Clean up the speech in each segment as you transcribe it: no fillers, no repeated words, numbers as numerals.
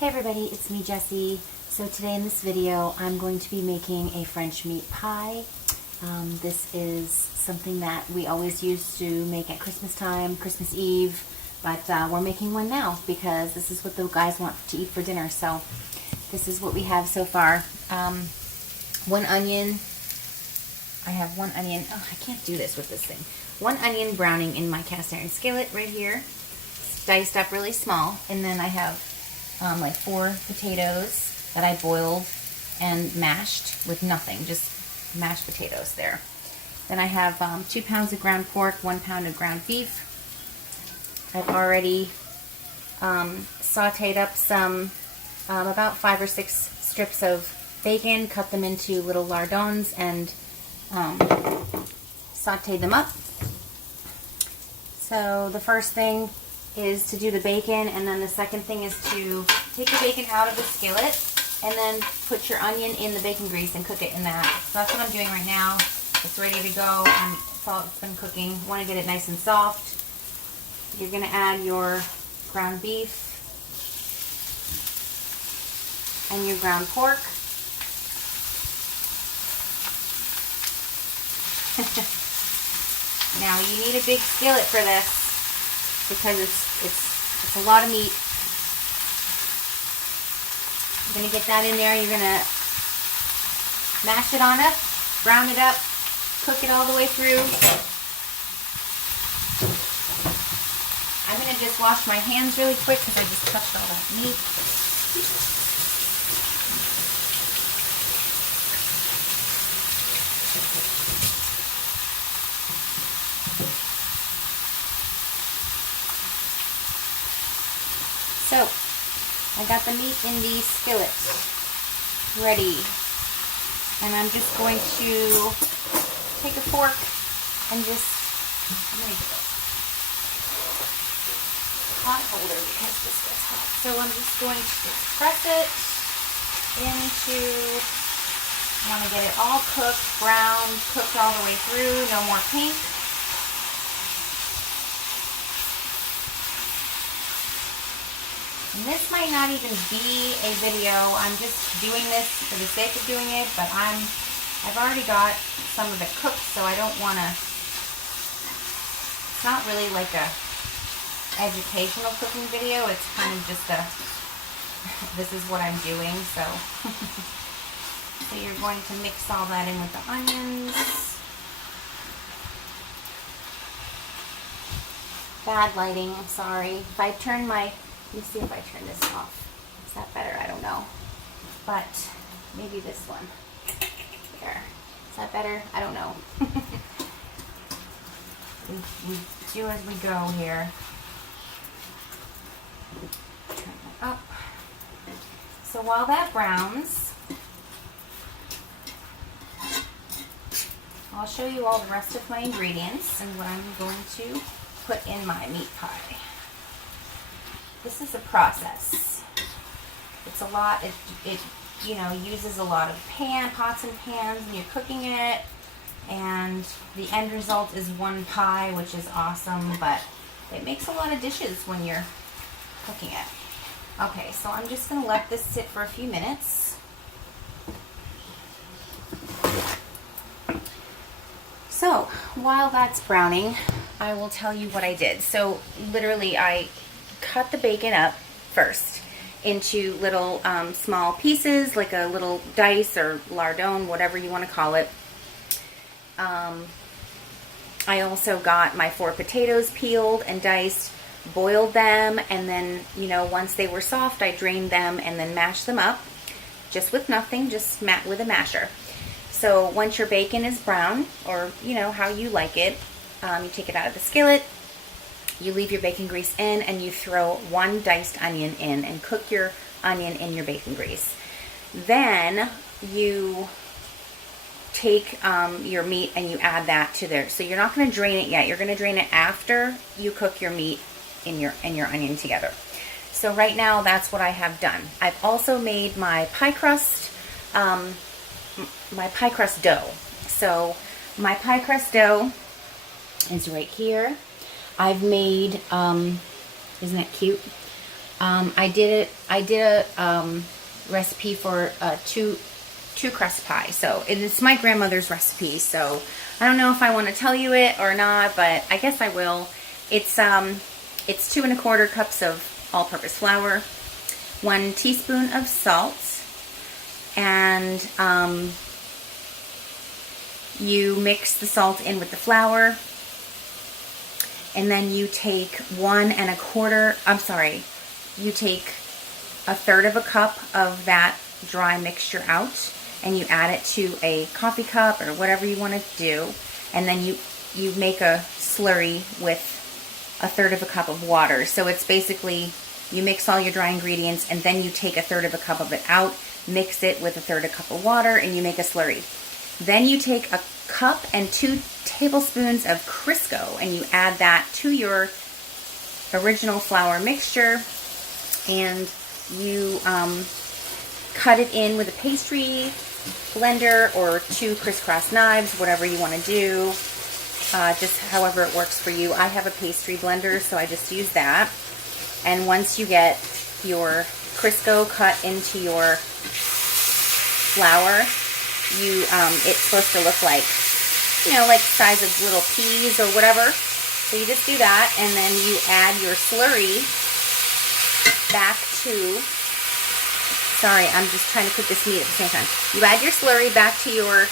Hey everybody, it's me Jessie. So today in this video I'm going to be making a French meat pie. This is something that we always used to make at Christmas time, Christmas Eve, but we're making one now because this is what the guys want to eat for dinner. So this is what we have so far. One onion. I have one onion. Oh, I can't do this with this thing. One onion browning in my cast iron skillet right here. It's diced up really small. And then I have like 4 potatoes that I boiled and mashed with nothing, just mashed potatoes there. Then I have 2 pounds of ground pork, 1 pound of ground beef. I've already sauteed up some, about 5 or 6 strips of bacon, cut them into little lardons, and sauteed them up. So the first thing is to do the bacon, and then the second thing is to take the bacon out of the skillet and then put your onion in the bacon grease and cook it in that. So that's what I'm doing right now. It's ready to go. It's been cooking. Want to get it nice and soft. You're going to add your ground beef and your ground pork. Now you need a big skillet for this because it's a lot of meat. You're going to get that in there. You're going to mash it on up, brown it up, cook it all the way through. I'm going to just wash my hands really quick because I just touched all that meat. So, I got the meat in the skillet ready, and I'm just going to take a fork and just, I'm going to get a hot holder because this gets hot. So I'm just going to press it into, I want to get it all cooked, browned, cooked all the way through, no more pink. And this might not even be a video. I'm just doing this for the sake of doing it, but I've already got some of it cooked, so I don't want to, it's not really like a educational cooking video. It's kind of just a, this is what I'm doing, so. So you're going to mix all that in with the onions. Bad lighting, I'm sorry. If I turn my, let me see if I turn this off. Is that better? I don't know. But maybe this one. There. Is that better? I don't know. we do as we go here. Turn that up. So while that browns, I'll show you all the rest of my ingredients and what I'm going to put in my meat pie. This is a process. It's a lot, it you know, uses a lot of pots and pans when you're cooking it, and the end result is one pie, which is awesome, but it makes a lot of dishes when you're cooking it. Okay, so I'm just going to let this sit for a few minutes. So, while that's browning, I will tell you what I did. So, literally, I cut the bacon up first into little small pieces, like a little dice or lardon, whatever you want to call it. I also got my 4 potatoes peeled and diced, boiled them, and then, you know, once they were soft, I drained them and then mashed them up, just with nothing, just with a masher. So once your bacon is brown, or, you know, how you like it, you take it out of the skillet. You leave your bacon grease in, and you throw 1 diced onion in and cook your onion in your bacon grease. Then you take your meat and you add that to there. So you're not going to drain it yet. You're going to drain it after you cook your meat and your onion together. So right now that's what I have done. I've also made my pie crust dough. So my pie crust dough is right here. I've made, isn't that cute? I did a recipe for two crust pie. So it's my grandmother's recipe. So I don't know if I want to tell you it or not, but I guess I will. It's 2 1/4 cups of all-purpose flour, 1 teaspoon of salt, and you mix the salt in with the flour, and then you take 1 1/4. You take 1/3 of a cup of that dry mixture out, and you add it to a coffee cup or whatever you want to do, and then you make a slurry with 1/3 of a cup of water. So it's basically, you mix all your dry ingredients, and then you take 1/3 of a cup of it out, mix it with 1/3 a cup of water, and you make a slurry. Then you take a cup and 2 tablespoons of Crisco, and you add that to your original flour mixture, and you cut it in with a pastry blender or 2 crisscross knives, whatever you want to do, just however it works for you. I have a pastry blender, so I just use that. And once you get your Crisco cut into your flour, it's supposed to look like, like the size of little peas or whatever. So you just do that, and then you add your slurry back to, sorry, I'm just trying to cook this meat at the same time. You add your slurry back to your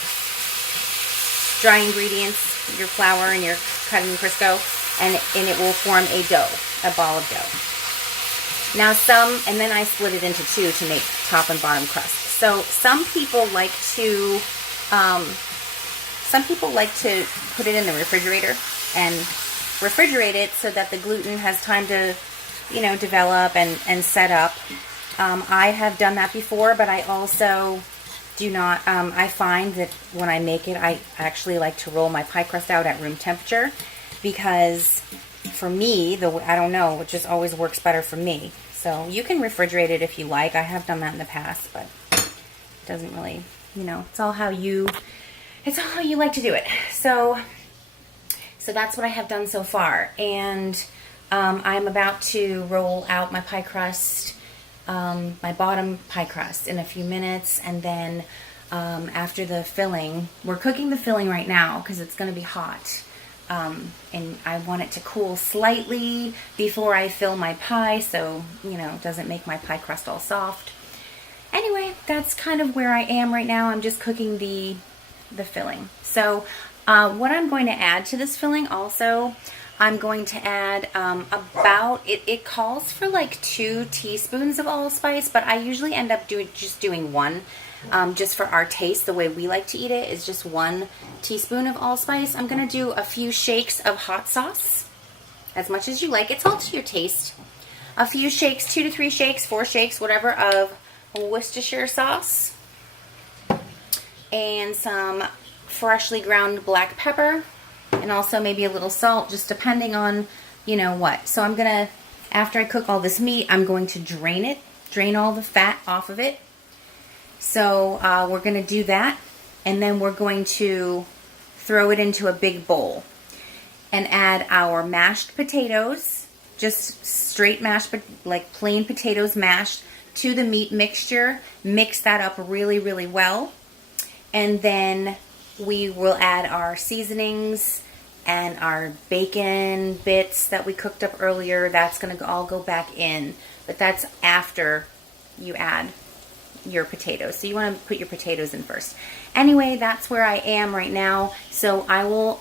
dry ingredients, your flour and your cutting Crisco, and it will form a dough, a ball of dough. Now and then I split it into 2 to make top and bottom crust. So some people like to put it in the refrigerator and refrigerate it so that the gluten has time to, develop and set up. I have done that before, but I also do not, I find that when I make it, I actually like to roll my pie crust out at room temperature, because for me, I don't know, it just always works better for me. So you can refrigerate it if you like. I have done that in the past, but it doesn't really, it's all how you like to do it. So that's what I have done so far. And I'm about to roll out my pie crust, my bottom pie crust, in a few minutes. And then after the filling, we're cooking the filling right now because it's going to be hot. And I want it to cool slightly before I fill my pie, so, it doesn't make my pie crust all soft. Anyway, that's kind of where I am right now. I'm just cooking the filling. So what I'm going to add to this filling also, I'm going to add it calls for like 2 teaspoons of allspice, but I usually end up just doing 1. Just for our taste, the way we like to eat it is just 1 teaspoon of allspice. I'm going to do a few shakes of hot sauce, as much as you like. It's all to your taste. A few shakes, 2 to 3 shakes, 4 shakes, whatever, of Worcestershire sauce. And some freshly ground black pepper. And also maybe a little salt, just depending on, what. So I'm going to, after I cook all this meat, I'm going to drain all the fat off of it. So we're going to do that, and then we're going to throw it into a big bowl and add our mashed potatoes, just straight mashed, like plain potatoes mashed, to the meat mixture. Mix that up really, really well, and then we will add our seasonings and our bacon bits that we cooked up earlier. That's going to all go back in, but that's after you add your potatoes. So you want to put your potatoes in first. Anyway, that's where I am right now. So I will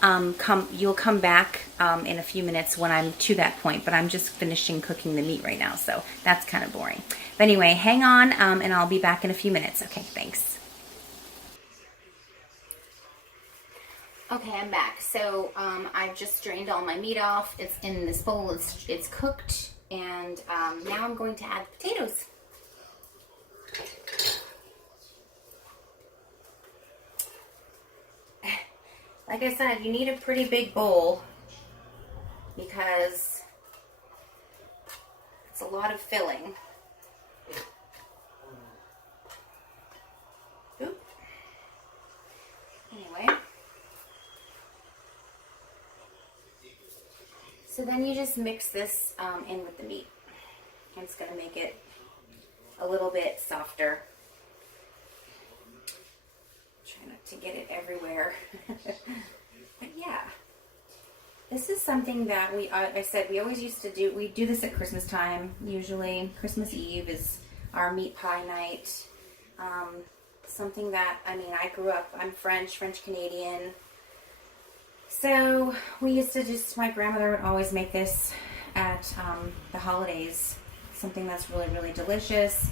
you'll come back in a few minutes when I'm to that point, but I'm just finishing cooking the meat right now, so that's kind of boring. But anyway, hang on, and I'll be back in a few minutes. Okay, thanks. Okay, I'm back. So I've just drained all my meat off. It's in this bowl. It's cooked, and now I'm going to add the potatoes. Like I said, you need a pretty big bowl because it's a lot of filling. Oop. Anyway. So then you just mix this in with the meat. I'm just going to make it a little bit softer. Try not to get it everywhere. But yeah, this is something that I said we always used to do. We do this at Christmas time, usually. Christmas Eve is our meat pie night. Something that, I mean, I grew up, I'm French Canadian. So we used to my grandmother would always make this at the holidays. Something that's really, really delicious.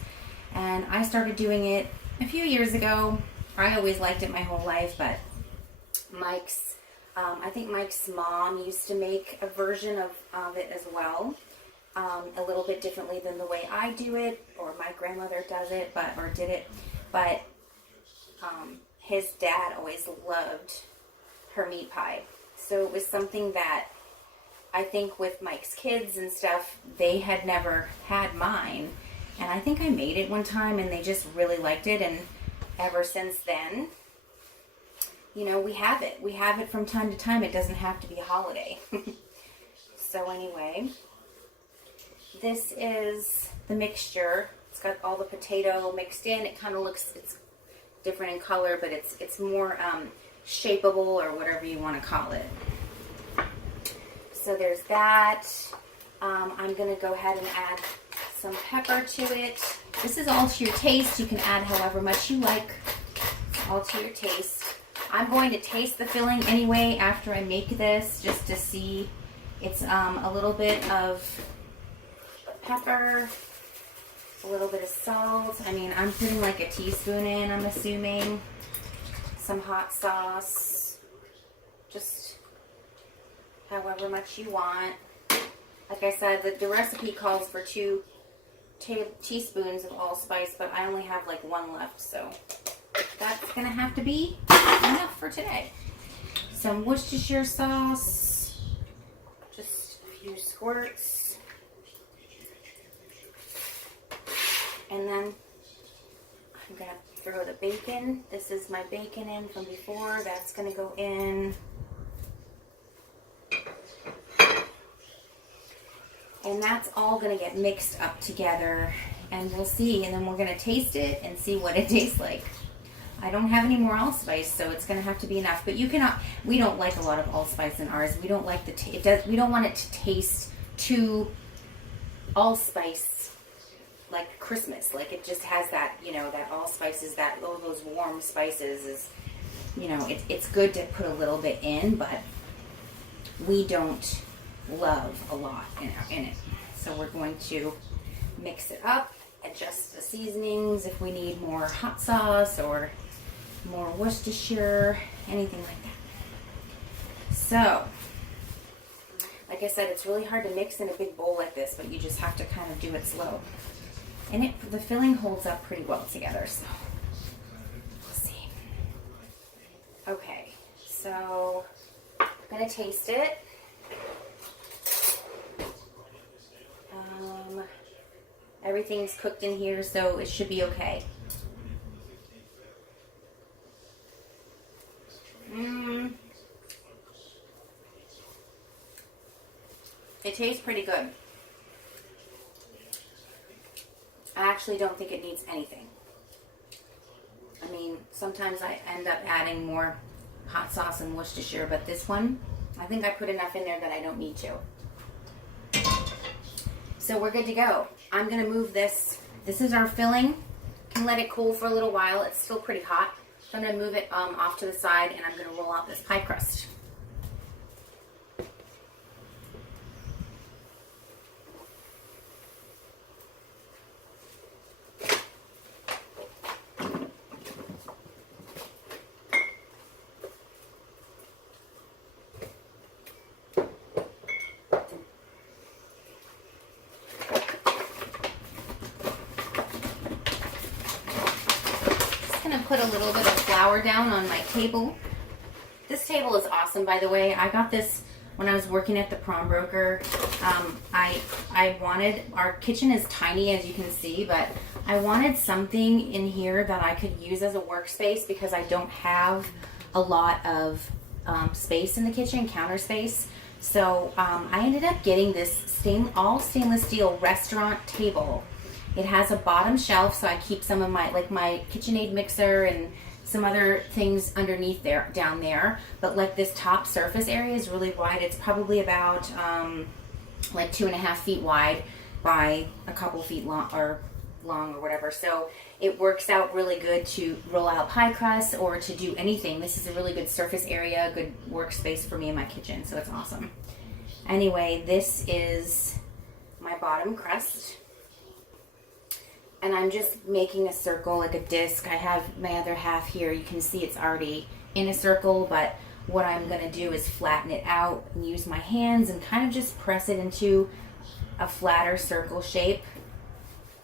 And I started doing it a few years ago. I always liked it my whole life, but I think Mike's mom used to make a version of it as well. A little bit differently than the way I do it, or my grandmother does it, or did it. But his dad always loved her meat pie. So it was something that I think with Mike's kids and stuff, they had never had mine. And I think I made it one time and they just really liked it. And ever since then, you know, we have it. We have it from time to time. It doesn't have to be a holiday. So anyway, this is the mixture. It's got all the potato mixed in. It kind of looks, it's different in color, but it's more shapeable, or whatever you want to call it. So there's that. I'm going to go ahead and add some pepper to it. This is all to your taste. You can add however much you like. All to your taste. I'm going to taste the filling anyway after I make this, just to see. It's a little bit of pepper, a little bit of salt. I mean, I'm putting like a teaspoon in, I'm assuming. Some hot sauce. Just however much you want. Like I said, the recipe calls for 2 teaspoons of allspice, but I only have like 1 left, so that's gonna have to be enough for today. Some Worcestershire sauce, just a few squirts, and then I'm gonna throw the bacon. This is my bacon in from before. That's gonna go in. And that's all going to get mixed up together, and we'll see, and then we're going to taste it and see what it tastes like. I don't have any more allspice, so it's going to have to be enough, but you cannot, we don't like a lot of allspice in ours. We don't like we don't want it to taste too allspice like Christmas. Like it just has that, you know, that allspice is that, all those warm spices is, you know, it's good to put a little bit in, but we don't love a lot in it. So we're going to mix it up, adjust the seasonings if we need more hot sauce or more Worcestershire, anything like that. So, like I said, it's really hard to mix in a big bowl like this, but you just have to kind of do it slow. And the filling holds up pretty well together, so we'll see. Okay, so I'm gonna taste it. Everything's cooked in here, so it should be okay. It tastes pretty good. I actually don't think it needs anything. I mean, sometimes I end up adding more hot sauce and Worcestershire, but this one, I think I put enough in there that I don't need to. So we're good to go. I'm going to move this. This is our filling. Can let it cool for a little while. It's still pretty hot. So I'm going to move it off to the side, and I'm going to roll out this pie crust. Put a little bit of flour down on my table. This table is awesome, by the way. I got this when I was working at the pawnbroker. I wanted, our kitchen is tiny as you can see, but I wanted something in here that I could use as a workspace because I don't have a lot of space in the kitchen, counter space. So I ended up getting this all stainless steel restaurant table. It has a bottom shelf, so I keep some of my, like my KitchenAid mixer and some other things underneath there, down there. But like this top surface area is really wide. It's probably about like 2.5 feet wide by a couple feet long or whatever. So it works out really good to roll out pie crust or to do anything. This is a really good surface area, good workspace for me in my kitchen, so it's awesome. Anyway, this is my bottom crust. And I'm just making a circle, like a disc. I have my other half here. You can see it's already in a circle, but what I'm gonna do is flatten it out and use my hands and kind of just press it into a flatter circle shape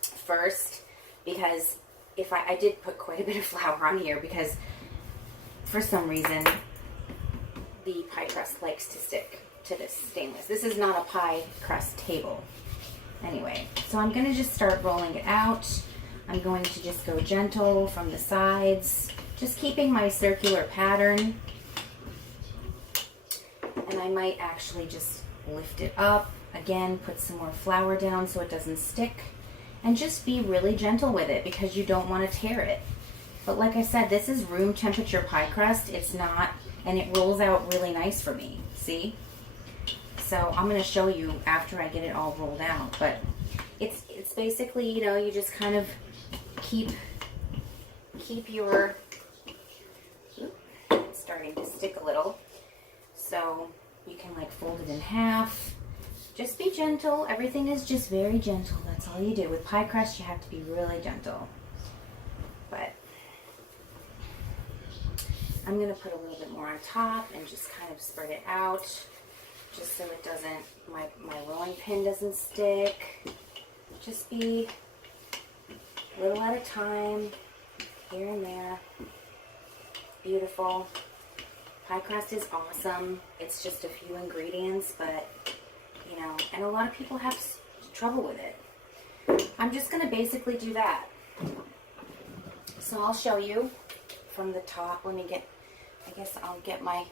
first, because if I did put quite a bit of flour on here because for some reason the pie crust likes to stick to this stainless. This is not a pie crust table. Anyway, so I'm going to just start rolling it out. I'm going to just go gentle from the sides, just keeping my circular pattern. And I might actually just lift it up. Again, put some more flour down so it doesn't stick. And just be really gentle with it because you don't want to tear it. But like I said, this is room temperature pie crust. It's not, and it rolls out really nice for me. See? So I'm going to show you after I get it all rolled out. But it's basically, you know, you just kind of keep your, it's starting to stick a little. So you can like fold it in half. Just be gentle. Everything is just very gentle. That's all you do. With pie crust, you have to be really gentle. But I'm going to put a little bit more on top and just kind of spread it out, just so it doesn't, my rolling pin doesn't stick. Just be a little at a time, here and there. Beautiful. Pie crust is awesome. It's just a few ingredients, but you know, and a lot of people have trouble with it. I'm just going to basically do that. So I'll show you from the top. Let me get, I guess I'll get my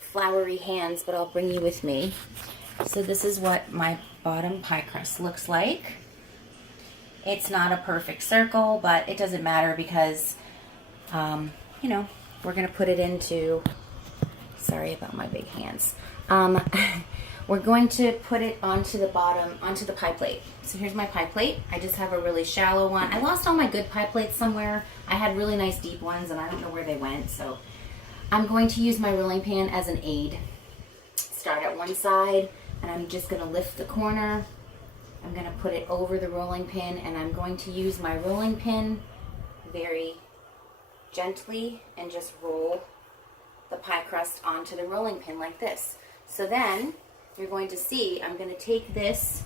floury hands, but I'll bring you with me. So this is what my bottom pie crust looks like. It's not a perfect circle, but it doesn't matter because, you know, we're going to put it into, sorry about my big hands. We're going to put it onto the bottom, onto the pie plate. So here's my pie plate. I just have a really shallow one. I lost all my good pie plates somewhere. I had really nice deep ones and I don't know where they went. So I'm going to use my rolling pan as an aid. Start at one side and I'm just gonna lift the corner. I'm gonna put it over the rolling pin and I'm going to use my rolling pin very gently and just roll the pie crust onto the rolling pin like this. So then you're going to see, I'm going to take this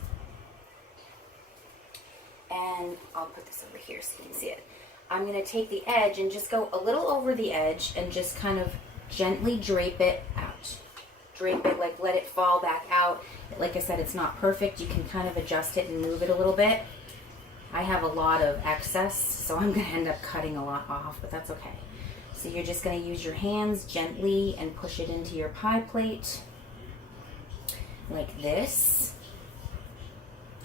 and I'll put this over here so you can see it. I'm going to take the edge and just go a little over the edge and just kind of gently drape it out. Drape it, like let it fall back out. Like I said, it's not perfect. You can kind of adjust it and move it a little bit. I have a lot of excess, so I'm going to end up cutting a lot off, but that's okay. So you're just going to use your hands gently and push it into your pie plate. Like this,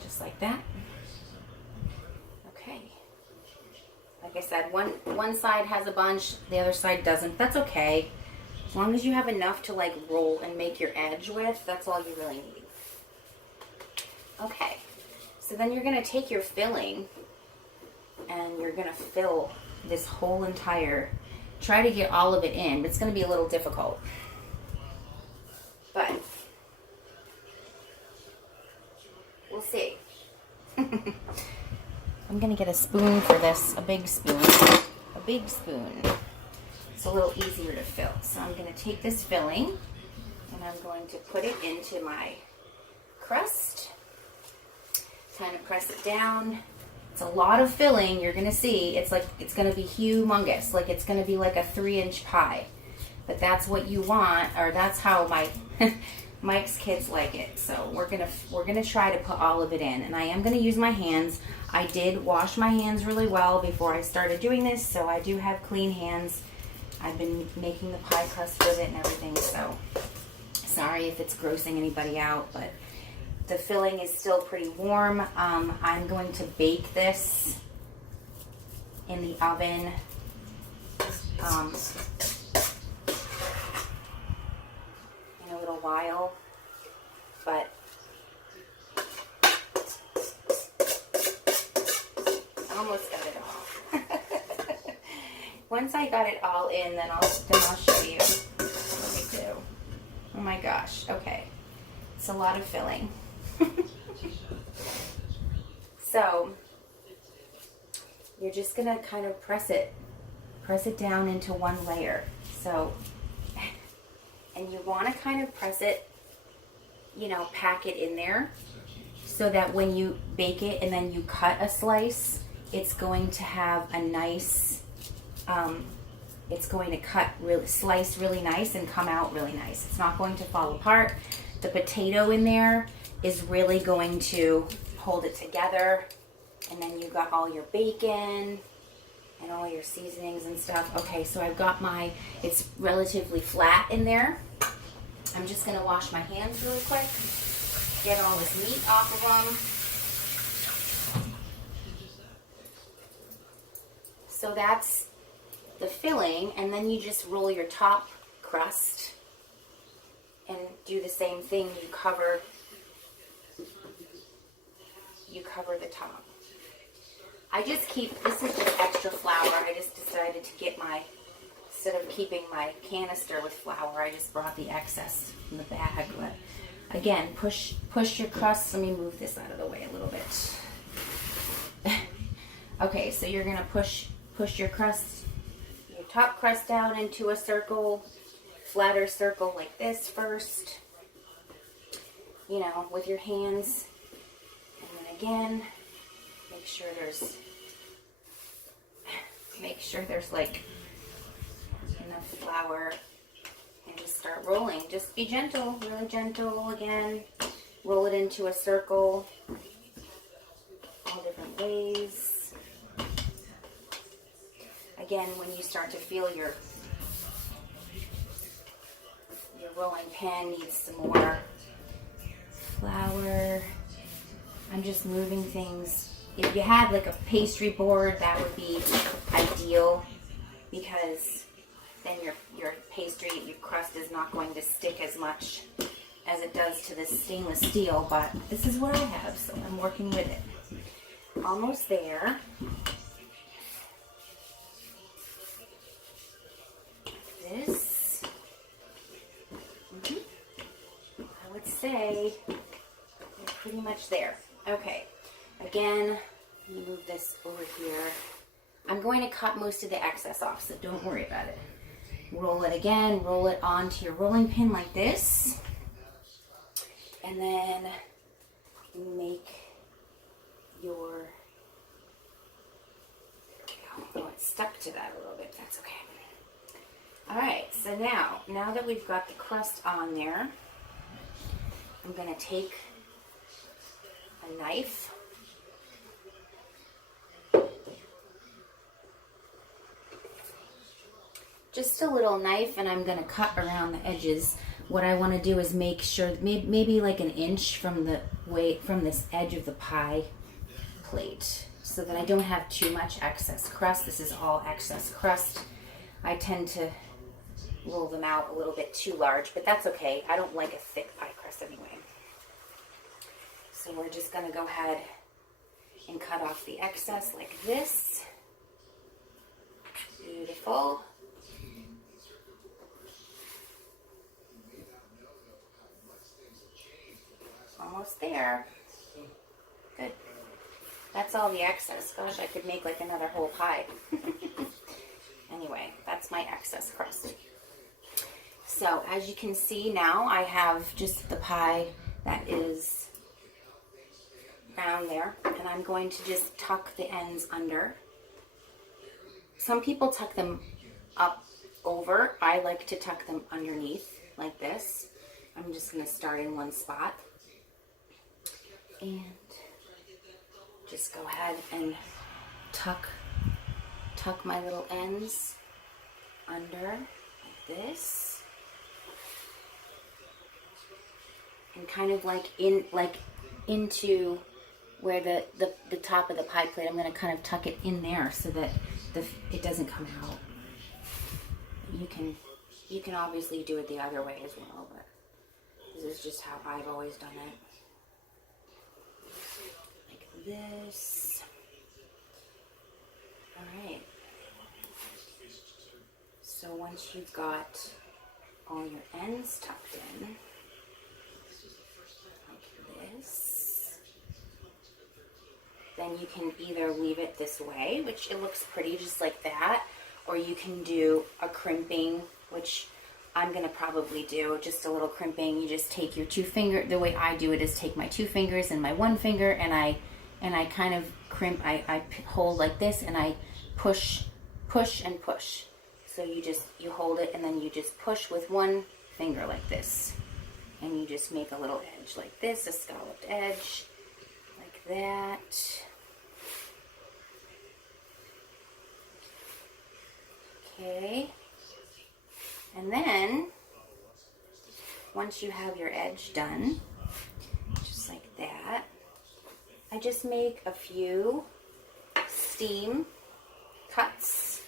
just like that. Okay. Like I said, one side has a bunch, the other side doesn't. That's okay. As long as you have enough to like roll and make your edge with, that's all you really need. Okay. So then you're going to take your filling and you're going to fill this whole entire, try to get all of it in, but it's going to be a little difficult. But we'll see. I'm going to get a spoon for this, a big spoon. A big spoon. It's a little easier to fill. So I'm going to take this filling and I'm going to put it into my crust. Kind of press it down. It's a lot of filling. You're going to see it's like it's going to be humongous. Like it's going to be like a 3-inch pie. But that's what you want, or that's how Mike's kids like it. So we're gonna try to put all of it in, and I am gonna use my hands. I did wash my hands really well before I started doing this, so I do have clean hands. I've been making the pie crust with it and everything, Sorry if it's grossing anybody out, but the filling is still pretty warm. I'm going to bake this in the oven in a little while, but I almost got it all. Once I got it all in, then I'll show you what we do. Oh my gosh, okay. It's a lot of filling. So you're just gonna kind of press it down into one layer. So, and you want to kind of press it, you know, pack it in there so that when you bake it and then you cut a slice, it's going to have a nice, it's going to slice really nice and come out really nice. It's not going to fall apart. The potato in there is really going to hold it together. And then you've got all your bacon and all your seasonings and stuff. Okay, so I've got it's relatively flat in there. I'm just gonna wash my hands really quick, get all this meat off of them. So that's the filling, and then you just roll your top crust and do the same thing. You cover the top. This is just extra flour. I just decided to get instead of keeping my canister with flour, I just brought the excess in the bag. But again, push your crust. Let me move this out of the way a little bit. Okay, so you're gonna push your top crust down into a circle, flatter circle like this first, you know, with your hands. And then again, make sure there's like enough flour, and just start rolling. Just be gentle, really gentle. Again, roll it into a circle all different ways. Again, when you start to feel your rolling pin needs some more flour, I'm just moving things. If you had like a pastry board, that would be ideal, because then your crust is not going to stick as much as it does to this stainless steel, but this is what I have, so I'm working with it. Almost there. This, I would say we're pretty much there. Okay, again, let me move this over here. I'm going to cut most of the excess off, so don't worry about it. Roll it again, roll it onto your rolling pin like this, and then make your, there we go. Oh, it's stuck to that a little bit, that's okay. All right, so now that we've got the crust on there, I'm gonna take a knife, just a little knife, and I'm gonna cut around the edges. What I want to do is make sure maybe like an inch from this edge of the pie plate, so that I don't have too much excess crust. This is all excess crust. I tend to roll them out a little bit too large, but that's okay. I don't like a thick pie crust anyway. So we're just going to go ahead and cut off the excess like this. Beautiful. Almost there. Good. That's all the excess. Gosh, I could make like another whole pie. Anyway, that's my excess crust. So as you can see now, I have just the pie that is down there, and I'm going to just tuck the ends under. Some people tuck them up over. I like to tuck them underneath like this. I'm just going to start in one spot and just go ahead and tuck my little ends under like this. and kind of like into where the top of the pie plate. I'm going to kind of tuck it in there so that it doesn't come out. You can obviously do it the other way as well, but this is just how I've always done it. Like this. Alright. So once you've got all your ends tucked in, like this, then you can either leave it this way, which it looks pretty just like that, or you can do a crimping, which I'm going to probably do just a little crimping. You just take your two finger, the way I do it is take my two fingers and my one finger, and I kind of crimp, I hold like this, and I push and push. So you hold it, and then you just push with one finger like this, and you just make a little edge like this, a scalloped edge like that. Okay, and then once you have your edge done, just like that, I just make a few steam cuts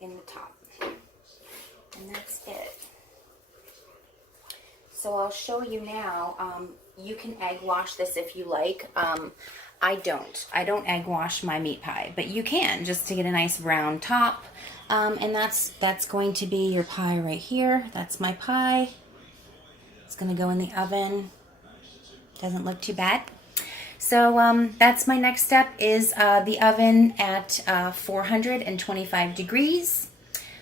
in the top, and that's it. So I'll show you now. You can egg wash this if you like. I don't egg wash my meat pie, but you can, just to get a nice brown top. And that's going to be your pie right here. That's my pie. It's going to go in the oven. Doesn't look too bad. So that's my next step, is the oven at 425 degrees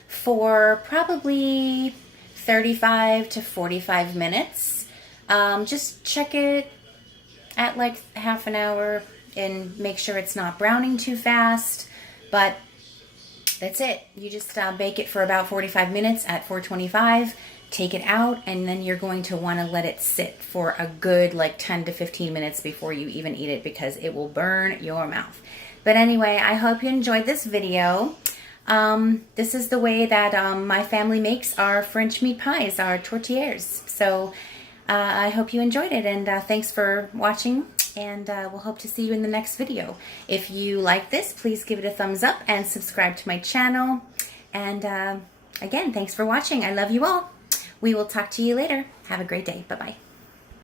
for probably 35 to 45 minutes. Just check it at like half an hour and make sure it's not browning too fast. But that's it. You just bake it for about 45 minutes at 425. Take it out, and then you're going to want to let it sit for a good like 10 to 15 minutes before you even eat it, because it will burn your mouth. But anyway, I hope you enjoyed this video. This is the way that my family makes our French meat pies, our tourtières. So I hope you enjoyed it, and thanks for watching, and we'll hope to see you in the next video. If you like this, please give it a thumbs up and subscribe to my channel. And again, thanks for watching. I love you all. We will talk to you later. Have a great day. Bye-bye.